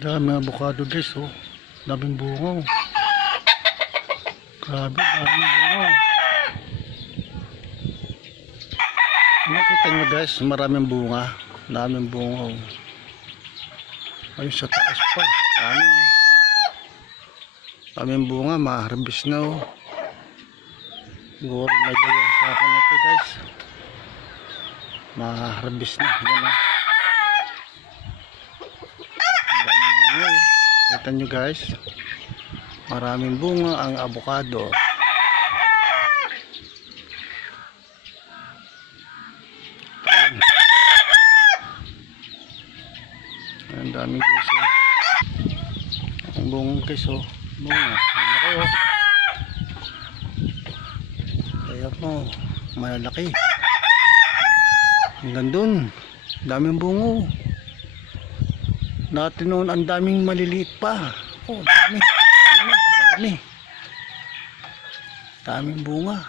Dami avocado guys, oh. Daming bunga, oh. Grabe, daming bunga. Nakita nyo guys, maraming bunga. Daming bunga, oh. Ayun sa taas pa. Dami, oh. Daming bunga, ma-harvest na, oh. Siguro may dalawang sako na to guys. Ma-harvest na. Yan, oh. Kita nyo guys, maraming bunga ang avocado. Ang dami guys, oh. Ang bunga guys, oh. Bunga, malaki, oh. Kaya po, malaki. Hanggang dun, daming bunga, oh. Dati noon ang daming maliliit pa. Oh, dami. Daming bunga.